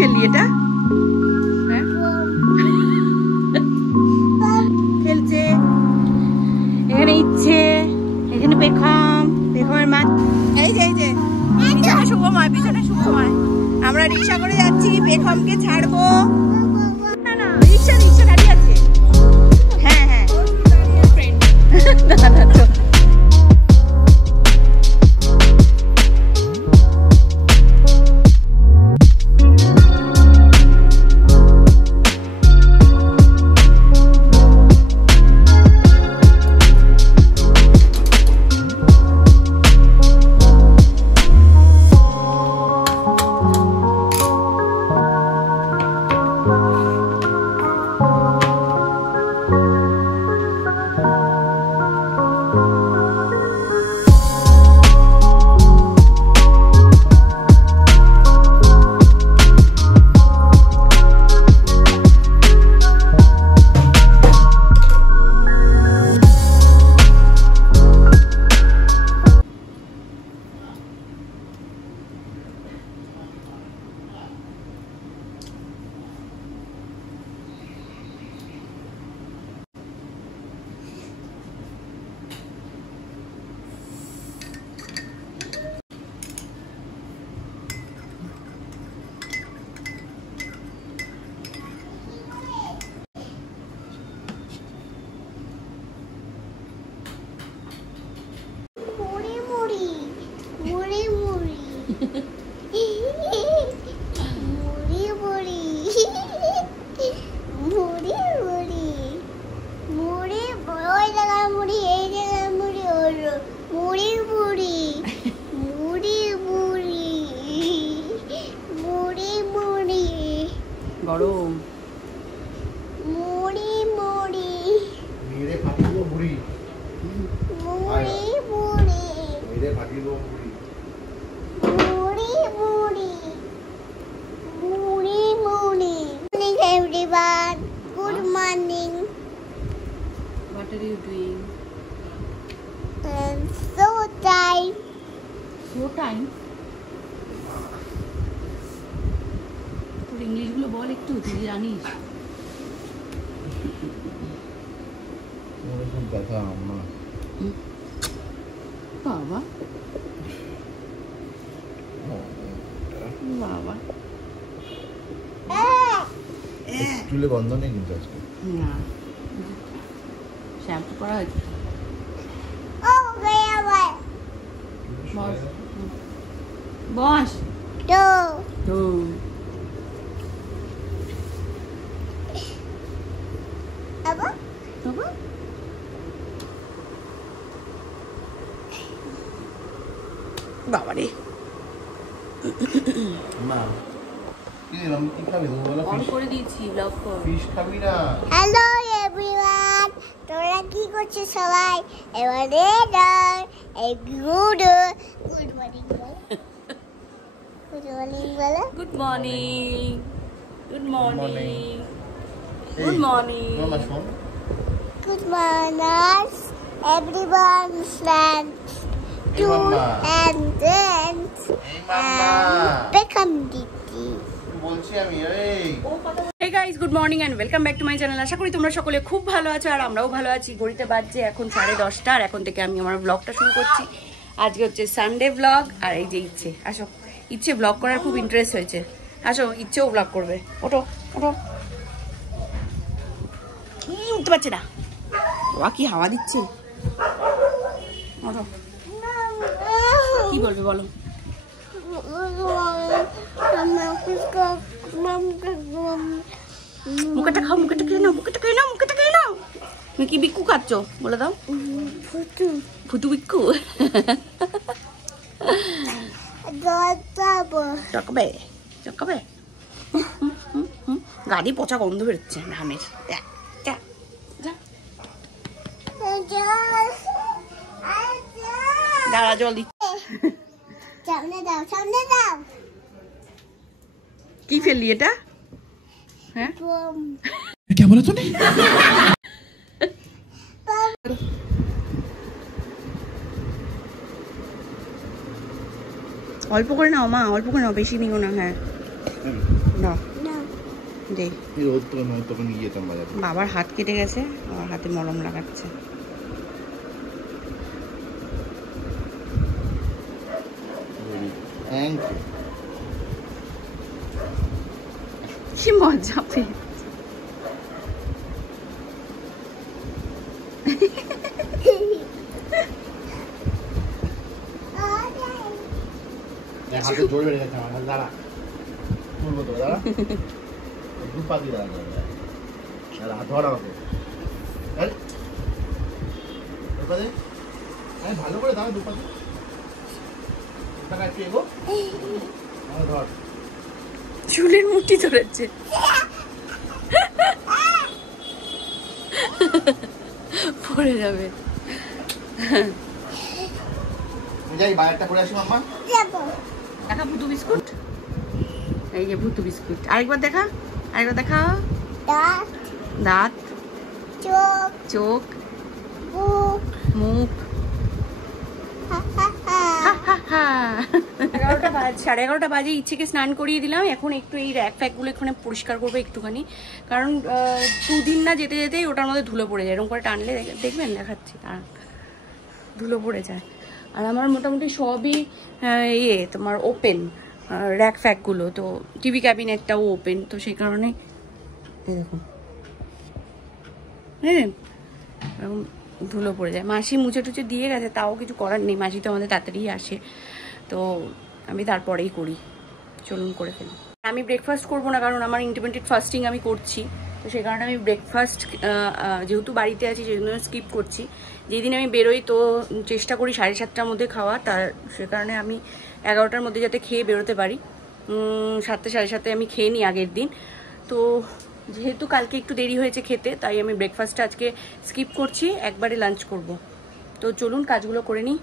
ফেললি এটা? হ্যাঁ খেলছে এখানে, ইচ্ছে এখানে পেখমের মাছ। এই যে শুভময়, পিছনে শুভময়। আমরা রিক্সা করে যাচ্ছি, পেখমকে ছাড়বো। না না, রিক্সা দাঁড়িয়ে আছে। হ্যাঁ হ্যাঁ দাদা তো গরম মুড়ি মুড়ি মেরে ফাটিব মুড়ি মুড়ি মুড়ি মেরে ফাটিব মুড়ি মুড়ি মুড়ি মুড়ি মুড়ি। Morning everyone, good morning. What are you doing? So time. So time? English गुलो बोल एक तू तुझे जानिस मुझे सुनता था अम्मा बाबा बाबा चूल्हे बंद नहीं किंतु आज ना शैम्पू करा है ओ गया भाई बॉस बॉस तो বাবা রে মা কি আমি কি খাবে বলো অন করে দিয়েছি ব্লগ কর ফিশ খাবি না। হ্যালো এভরিওয়ান, তোরা কি করছিস সবাই? এবারে এই গুড মর্নিং বল গুড মর্নিং বলো good morning good morning good morning মামা শোন good morning everyone friends to and then become diti বলছি আমি এই Hey guys, good morning and welcome back to my channel. আশা করি তোমরা সকলে খুব ভালো আছো আর আমরাও ভালো আছি। ঘড়িতে বাজছে এখন 10:30 আর এখন থেকে আমি আমার ব্লগটা শুরু করছি। আজকে হচ্ছে সানডে ব্লগ আর এই যে ইচ্ছে আসো ইচ্ছে ব্লগ করার খুব ইন্টারেস্ট হয়েছে। আসো ইচ্ছেও ব্লগ করবে। ওঠো ওঠো উঠতে পারছে না বাবা কি হাওয়া দিচ্ছে। ওঠো কি বলবে বলো মুখটা খাও মুখটা খেয়ে নাও মুখটা খেয়ে নাও মুখটা খেয়ে নাও। তুমি কি বিক্কু খাচ্ছ বলে দাও ফুটু বিক্কু চকবে চকবে গাড়ি পচা গন্ধ বেরোচ্ছে ঘামের। দাঁড়া জল দিচ্ছি সামনে দাও সামনে দাও। কি ফেললি এটা? হ্যাঁ क्या बोला तूने? অল্প করে নাও মা অল্প করে নাও বেশি নিও না। হ্যাঁ না দে তোকে নিয়ে যেতাম বাজারে। বাবার হাত কেটে গেছে, আমার হাতে মলম লাগাচ্ছে। কি মজা পেয়ে হাতে জোর বেড়ে গেছে আমার। দাঁড়া তুলবো তো, দাঁড়া দু পা দিয়ে দাঁড়া, হাত ধরা হবে। ভালো করে দাঁড়া, দু পা দিয়ে টাকা একটু এগো, ধর। চুলের মুঠি ধরেছে। পড়ে যাবে। যাই বাইরটা করে আসি মাম্মা। দেখা ভুতু বিস্কুট, এই যে ভুতু বিস্কুট। আরেকবার দেখা, আরেকবার দেখা। দাঁত, চোখ, মুখ। 11:30 বাজে ইচ্ছেকে স্নান করিয়ে দিলাম। এখন একটু এই র্যাক ফ্যাকগুলো এখানে পরিষ্কার করবো একটুখানি, কারণ 2 দিন না যেতে যেতেই ওটার মধ্যে ধুলো পড়ে যায়। এরকম করে টানলে দেখবেন, দেখাচ্ছি, তার ধুলো পড়ে যায়। আর আমার মোটামুটি সবই তোমার ওপেন র্যাক ফ্যাকগুলো, তো টিভি ক্যাবিনেটটাও ওপেন, তো সেই কারণে দেখুন এরকম ধুলো পড়ে যায়। মাসি মুছে টুছে দিয়ে গেছে, তাও কিছু করার নেই, মাসি তো আমাদের তাড়াতাড়ি আসে, তো আমি তারপরেই করি। চলুন করে ফেলি। আমি ব্রেকফাস্ট করবো না, কারণ আমার ইন্টারমিটেন্ট ফাস্টিং আমি করছি, তো সেই কারণে আমি ব্রেকফাস্ট যেহেতু বাড়িতে আছি সেই জন্য স্কিপ করছি। যেদিন আমি বেরোই তো চেষ্টা করি 7:30টার মধ্যে খাওয়া, তার সে কারণে আমি 11টার মধ্যে যাতে খেয়ে বেরোতে পারি। 7টা 7:30 আমি খেয়ে নিই আগের দিন। তো যেহেতু কালকে একটু দেরি হয়েছে খেতে, তাই আমি ব্রেকফাস্টটা আজকে স্কিপ করছি, একবারে লাঞ্চ করব। তো চলুন কাজগুলো করে নিই।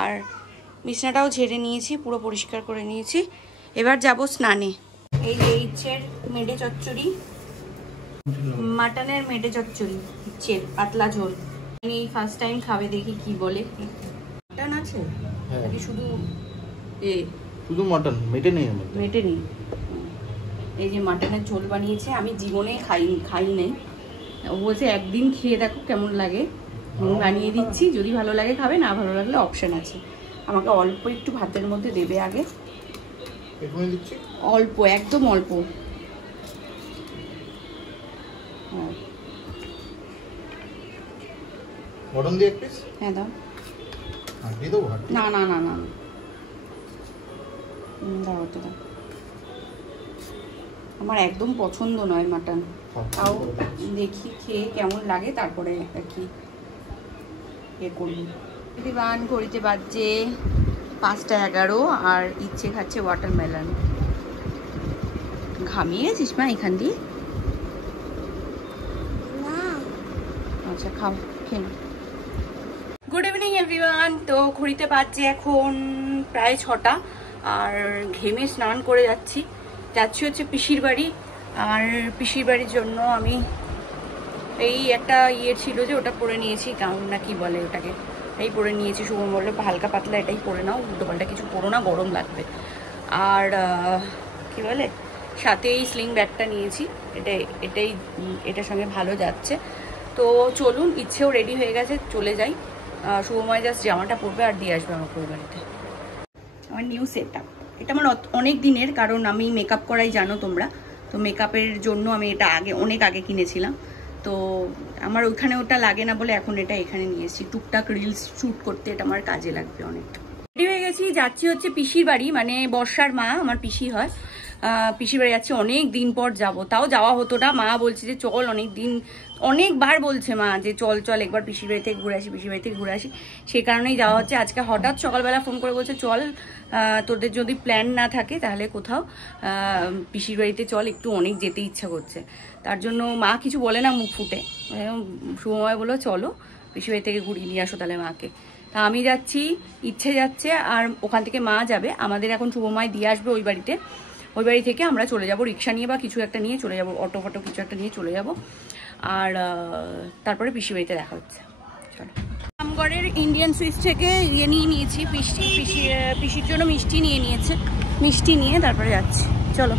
আর বিছানাটাও ঝেড়ে নিয়েছি, পুরো পরিষ্কার করে নিয়েছি। এবার যাব স্নানে। এই যে ইচ্ছের মেডে চচ্চড়ি, মাটনের মেডে চচ্চড়ি, ইচ্ছের পাতলা ঝোল। এই ফার্স্ট টাইম খাবে, দেখি কি বলে। মাটন আছে নাকি শুধু শুধু মাটন? মেটে নেই, মেটে নেই। এই যে মাটনের ঝোল বানিয়েছে, আমি জীবনে খাই নেই। ও বলছে একদিন খেয়ে দেখো কেমন লাগে, আমি বানিয়ে দিচ্ছি, যদি ভালো লাগে খাবে, না ভালো লাগলে অপশন আছে। আমাকে অল্প একটু ভাতের মধ্যে দেবে আগে, অল্প, একদম অল্প। হ্যাঁ দাও। না না না না, দাও তো দাও। আমার একদম পছন্দ নয় মাটন, তাও দেখি খেয়ে কেমন লাগে, তারপরে আর কি করবি। দিবান ঘড়িতে বাজছে 5:11 আর ইচ্ছে খাচ্ছে ওয়াটারমেলন। ঘামিয়ে গেছিস মা এখান দিয়ে? আচ্ছা খাও, খেয়ে নাও। Good evening everyone. তো ঘড়িতে বাজছে এখন প্রায় 6টা, আর ঘেমে স্নান করে যাচ্ছি হচ্ছে পিসির বাড়ি। আর পিসির বাড়ির জন্য আমি এই একটা ছিল যে ওটা পরে নিয়েছি, গাউন না কি বলে ওটাকে, এই পরে নিয়েছি। শুভম বললো হালকা পাতলা এটাই পরে নাও, উল্টোপাল্টা কিছু পরো না, গরম লাগবে। আর কি বলে, সাথে এই স্লিং ব্যাগটা নিয়েছি, এটার সঙ্গে ভালো যাচ্ছে। তো চলুন, ইচ্ছেও রেডি হয়ে গেছে, চলে যাই। শুভময় জাস্ট জামাটা পরবে আর দিয়ে আসবে আমার বাড়িতে। আমার নিউ সেট আপ, এটা আমার অনেক দিনের, কারণ আমি মেকআপ করাই জানো তোমরা, তো মেকআপের জন্য আমি এটা অনেক আগে কিনেছিলাম। তো আমার ওইখানে ওটা লাগে না বলে এখন এটা এখানে নিয়েছি, টুকটাক রিলস শ্যুট করতে এটা আমার কাজে লাগবে অনেক। রেডি হয়ে গেছি, যাচ্ছি হচ্ছে পিসির বাড়ি, মানে বর্ষার মা আমার পিসি হয়। পিসির বাড়ি যাচ্ছি, অনেক দিন পর যাব, তাও যাওয়া হতো না। মা বলছে যে চল, অনেকবার বলছে মা যে চল চল একবার পিসির বাড়ি থেকে ঘুরে আসি, পিসির বাড়ি থেকে ঘুরে আসি, সেই কারণেই যাওয়া হচ্ছে। আজকে হঠাৎ সকালবেলা ফোন করে বলছে চল, তোদের যদি প্ল্যান না থাকে তাহলে কোথাও পিসির বাড়িতে চল, একটু অনেক যেতে ইচ্ছা করছে। তার জন্য মা কিছু বলে না মুখ ফুটে, শুভময় বললো চলো পিসির বাড়ি থেকে ঘুরিয়ে নিয়ে আসো তাহলে মাকে। তা আমি যাচ্ছি, ইচ্ছে যাচ্ছে, আর ওখান থেকে মা যাবে। আমাদের এখন শুভময় দিয়ে আসবে ওই বাড়িতে, ওই বাড়ি থেকে আমরা চলে যাব রিক্সা নিয়ে বা কিছু একটা নিয়ে চলে যাব, অটো ফটো কিছু একটা নিয়ে চলে যাব, আর তারপরে পিসি বাড়িতে দেখা হচ্ছে। চলো, রামগড়ের ইন্ডিয়ান সুইস থেকে নিয়ে নিয়েছি, পিসির জন্য মিষ্টি নিয়ে নিয়েছে, মিষ্টি নিয়ে তারপরে যাচ্ছি। চলো,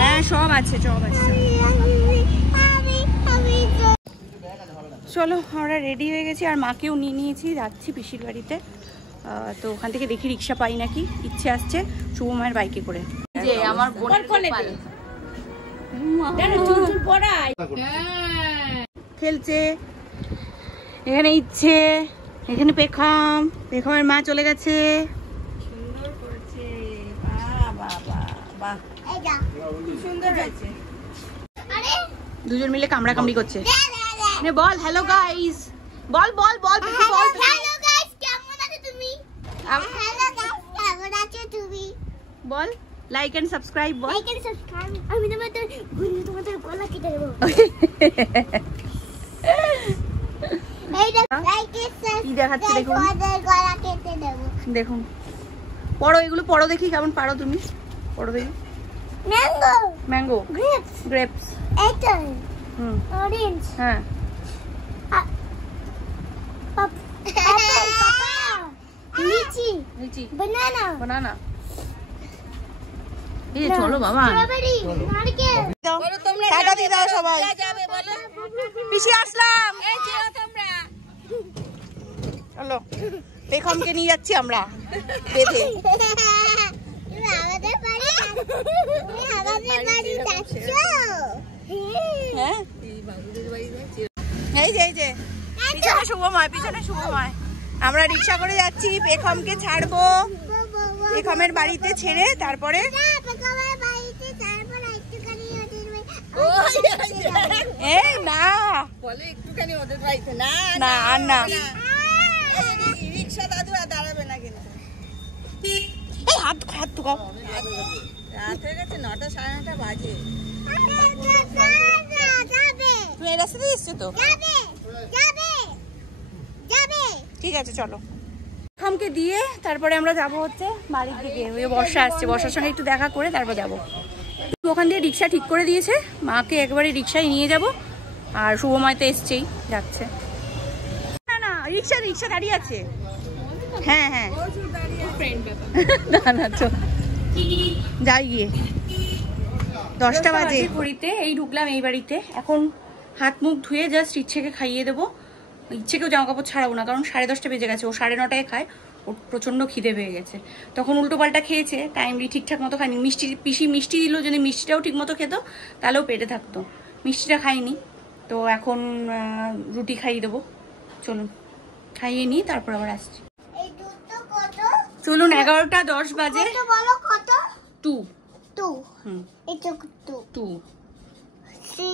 হ্যাঁ সব আছে, সব আছে। চলো, আমরা রেডি হয়ে গেছি, আর মাকেও নিয়ে নিয়েছি, যাচ্ছি পিসির বাড়িতে। তো ওখান থেকে দেখি রিক্সা পাই নাকি, ইচ্ছে আসছে শুভমায়ের বাইকে করে। যে আমার বোনের খেলছে এখানে, ইচ্ছে এখানে পেখমের মা চলে গেছে, সুন্দর করেছে, বাহ সুন্দর হয়েছে। দুজন মিলে কামড়া কামড়ি করছে। বল হ্যালো গাইস, বল বল বল হ্যালো গাইস, কেমন আছো তুমি? হ্যালো গাইস, কেমন আছো তুমি? বল লাইক এন্ড সাবস্ক্রাইব, বল লাইক এন্ড সাবস্ক্রাইব। আমি তোমাদের গলা কেটে দেব। এই দেখো, লাইক এন্ড সাবস্ক্রাইব। কি দেখাচ্ছে দেখুন, তোমাদের গলা কেটে দেব। দেখুন, পড়ো এগুলো, পড়ো দেখি কেমন পারো তুমি, পড়ো দেখি। Mango, mango, grapes, grapes, Apple, orange, হ্যাঁ, লিচি, লিচি, বানানা, বানানা। এই চলো বাবা, স্ট্রবেরি, নারকেল। টাটা দিয়ে দাও সবাই, পিসি আসলাম। চলো, পেখমকে নিয়ে যাচ্ছি আমরা বেঁধে। আমাদের বাড়ি, আমাদের বাড়ি যাচ্ছ? হ্যাঁ, এই যে পিছনে শুভময়, পিছনে শুভময়। আমরা রিক্সা করে যাচ্ছি, পেখমকে ছাড়বো, পেখমের বাড়িতে ছেড়ে তারপরে এই না বলে একটুখানি ওদের বাড়িতে, না না আর না, রিক্সা দাদু আর দাঁড়াবে না কিন্তু। এই হাত হাত তো কম, রাত হয়ে গেছে, 9টা 9:30 বাজে। তুমি এই রাস্তা দিয়ে এসছো তো? ঠিক আছে চলো, পেখমকে দিয়ে তারপরে আমরা যাব হচ্ছে বাড়ির দিকে। ওই বর্ষা আসছে, বর্ষার সঙ্গে একটু দেখা করে তারপর যাব। ওখান দিয়ে রিক্সা ঠিক করে দিয়েছে, মাকে একবারে রিক্সায় নিয়ে যাব, আর শুভময় তো এসছেই, যাচ্ছে। না না, রিক্সা দাঁড়িয়ে আছে। হ্যাঁ হ্যাঁ, না না চল যাই গিয়ে, 10টা বাজে ঘড়িতে। এই ঢুকলাম এই বাড়িতে, এখন হাত মুখ ধুয়ে জাস্ট ইচ্ছেকে খাইয়ে দেবো। ইচ্ছেকেও জামা কাপড় ছাড়াবো না, কারণ 10:30 বেজে গেছে, ও 9:30 খায়, ওর প্রচণ্ড খিদে পেয়ে গেছে। তখন উল্টো পাল্টা খেয়েছে, টাইমলি ঠিকঠাক মতো খায়নি। পিসি মিষ্টি দিল, যদি মিষ্টিটাও ঠিক মতো খেত তাহলেও পেটে থাকতো, মিষ্টিটা খাইনি। তো এখন রুটি খাইয়ে দেবো, চলুন খাইয়ে নিই, তারপর আবার আসছি। চলুন, 11:10 বাজে। 2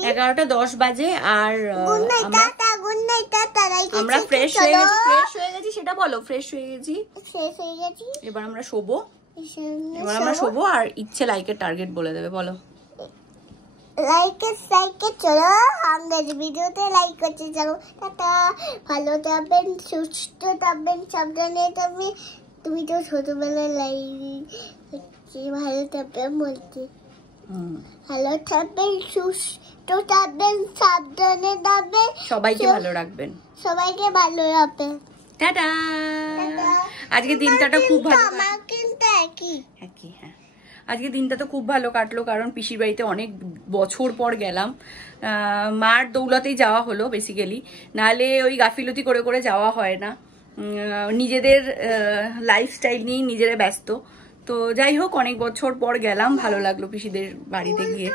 11:10 বাজে, আর আমরা ফ্রেশ হয়ে গেছি, সেটা বলো। ফ্রেশ হয়ে গেছি, এবার আমরা শোবো, আর ইচ্ছে লাইকের টার্গেট বলে দেবে, বলো। চলো, আমাদের ভিডিওতে লাইক করতে যাবো। টাটা, ভালো থাকবেন, সুস্থ থাকবেন, সাবধানে থাকবেন। তুমি তো ছোটবেলায় ভালো থাকবেন বলতে, ভালো থাকবেন, সুস্থ থাকবেন, সাবধানে থাকবেন, সবাইকে ভালো রাখবেন, সবাইকে ভালো রাখবেন। টাটা। আজকে দিনটা খুব ভালো, হ্যাঁ আজকে দিনটা তো খুব ভালো কাটলো, কারণ পিসির বাড়িতে অনেক বছর পর গেলাম। মার দৌলতেই যাওয়া হলো বেসিক্যালি, নাহলে ওই গাফিলতি করে করে যাওয়া হয় না। নিজেদের লাইফস্টাইল নিয়ে নিজেরা ব্যস্ত। তো যাই হোক, অনেক বছর পর গেলাম, ভালো লাগলো পিসিদের বাড়িতে গিয়ে।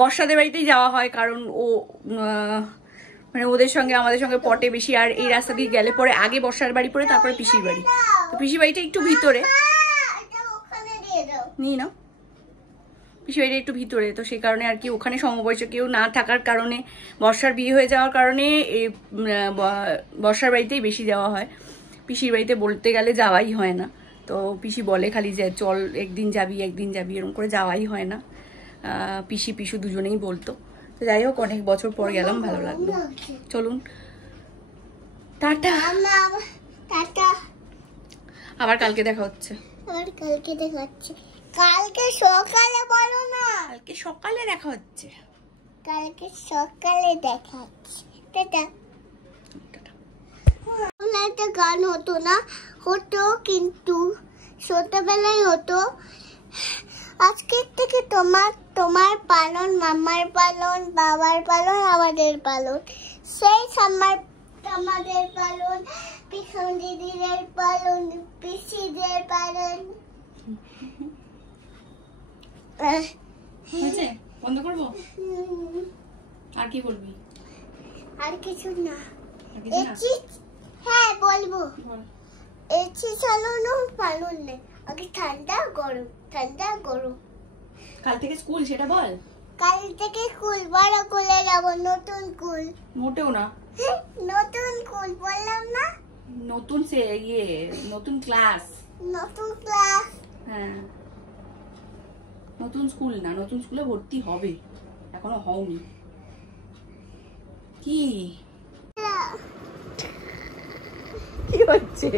বর্ষাদের বাড়িতেই যাওয়া হয়, কারণ ও মানে ওদের সঙ্গে আমাদের সঙ্গে পটে বেশি। আর এই রাস্তা দিয়ে গেলে পরে আগে বর্ষার বাড়ি পড়ে, তারপরে পিসির বাড়ি। তো পিসির বাড়িটা একটু ভিতরে, নিয়ে নাও। পিসি বাড়িটা একটু ভিতরে, তো সেই কারণে আর কি ওখানে সমবয়সী কেউ না থাকার কারণে, বর্ষার বিয়ে হয়ে যাওয়ার কারণে এই বর্ষার বাড়িতেই বেশি যাওয়া হয়। পিসির বাড়িতে বলতে গেলে যাওয়াই হয় না। তো পিসি বলে খালি যে চল একদিন যাবি এরকম করে যাওয়াই হয় না। পিসি পিসু দুজনেই বলতো। তো যাই হোক, অনেক বছর পর গেলাম, ভালো লাগলো। চলুন টাটা। আবার কালকে দেখা হচ্ছে। কালকে সকালে বলো না। কালকে সকালে দেখা হচ্ছে। টাটা। একটা গান হতো না, হতো কিন্তু ছোটবেলায় হতো। আজকের থেকে তোমার পালন, মামার পালন, বাবার পালন, আমাদের পালন, সেই আমাদের পালন, পিছন দিদিদের পালন, পিসিদের পালন। বন্ধ করবো? আর কি বলবি? আর কিছু না। হ্যাঁ বলবো। এসি চালানো পালন নেই, আগে ঠান্ডা গরম। কাল থেকে স্কুল, সেটা বল। কাল থেকে স্কুল, বড় স্কুলে যাবো, নতুন স্কুল। মোটেও না, নতুন স্কুল বললাম না? নতুন নতুন ক্লাস। হ্যাঁ, নতুন স্কুল না, নতুন স্কুলে ভর্তি হবে, এখনো হওনি। কি হচ্ছে?